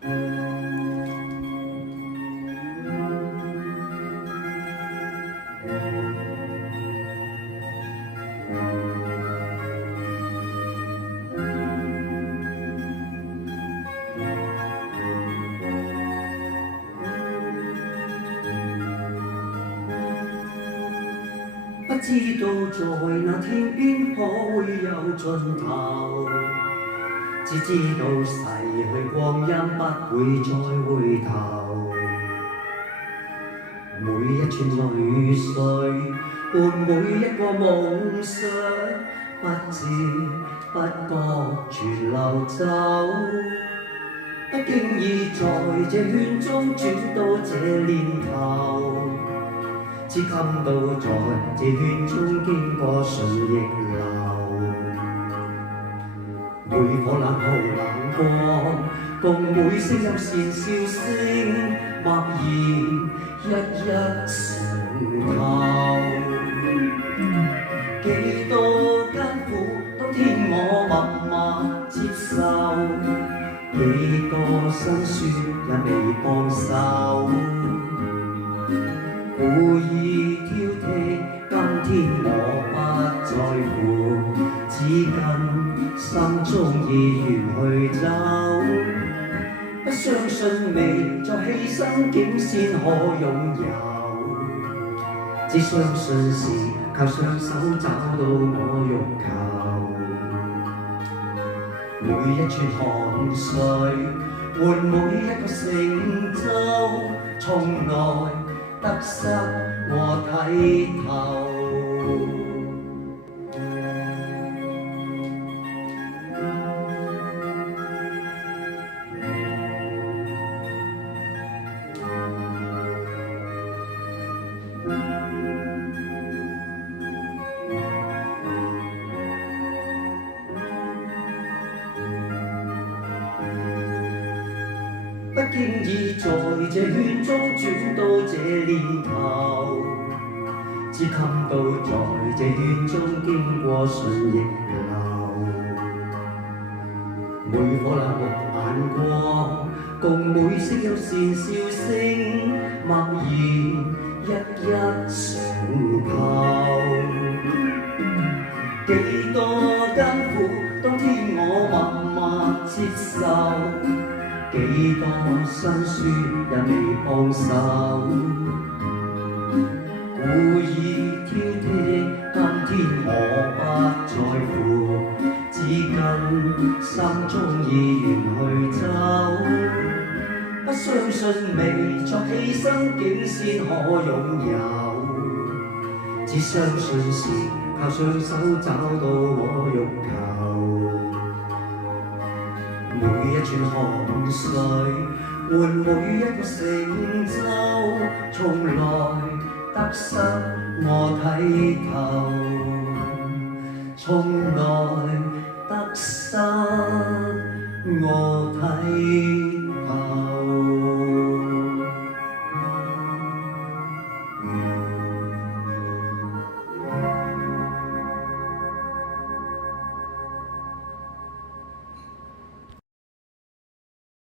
不知道在那天邊可會有盡頭，只知道逝去光陰不會再回頭。每一串淚水伴每一個夢想，不知不覺全流走。不經意在這圈中轉到這年頭，只感到在這圈中經過順逆流，每顆冷酷冷光，共每聲音善笑聲，默然一一成頭。幾多艱苦，當天我默默接受，幾多辛酸也未放手。故意挑剔，今天我不在乎，只跟心中意願去走。不相信未作犧牲竟先可擁有，只相信是靠雙手找到我欲求。每一串汗水換每一個成就，從來得失我睇透。不經意在這圈中轉到這年頭，只感到在這圈中經過順逆流。每顆冷漠眼光，共每聲有善笑聲，默然一一成頭。幾多艱苦，當天我默默接受，幾多辛酸也未放手。故意挑剔，今天我不在乎，只跟心中意願去走。不相信未作犧牲竟先可擁有，只相信是靠雙手找到我欲求。每一串汗水換每一個成就，從來得失我睇透，從來得失